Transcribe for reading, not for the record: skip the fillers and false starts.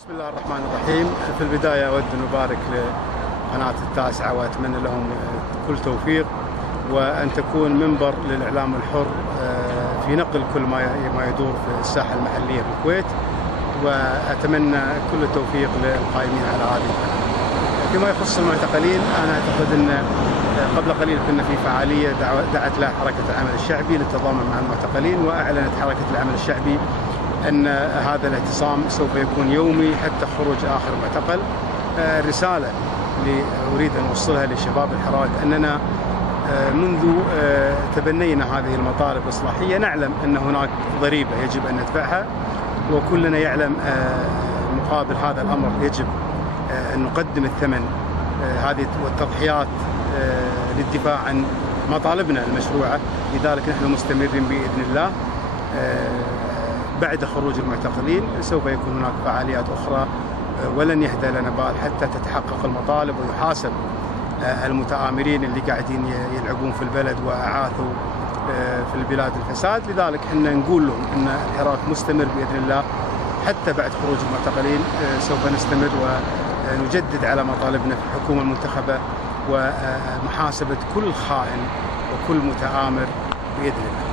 بسم الله الرحمن الرحيم. في البداية أود أن أبارك لقناة التاسعة وأتمنى لهم كل توفيق وأن تكون منبر للإعلام الحر في نقل كل ما يدور في الساحة المحلية في الكويت، وأتمنى كل التوفيق للقائمين على هذه القناة. فيما يخص المعتقلين، أنا أعتقد أن قبل قليل كنا في فعالية دعت لها حركة العمل الشعبي للتضامن مع المعتقلين، وأعلنت حركة العمل الشعبي أن هذا الاعتصام سوف يكون يومي حتى خروج آخر معتقل. الرسالة اللي أريد أن أوصلها لشباب الحراك أننا منذ تبنينا هذه المطالب الإصلاحية نعلم أن هناك ضريبة يجب أن ندفعها، وكلنا يعلم مقابل هذا الأمر يجب أن نقدم الثمن هذه والتضحيات للدفاع عن مطالبنا المشروعة. لذلك نحن مستمرين بإذن الله. بعد خروج المعتقلين سوف يكون هناك فعاليات أخرى، ولن يهدى لنا بال حتى تتحقق المطالب ويحاسب المتآمرين اللي قاعدين يلعبون في البلد وأعاثوا في البلاد الفساد. لذلك احنا نقول لهم أن الحراك مستمر بإذن الله حتى بعد خروج المعتقلين. سوف نستمر ونجدد على مطالبنا في الحكومة المنتخبة ومحاسبة كل خائن وكل متآمر بإذن الله.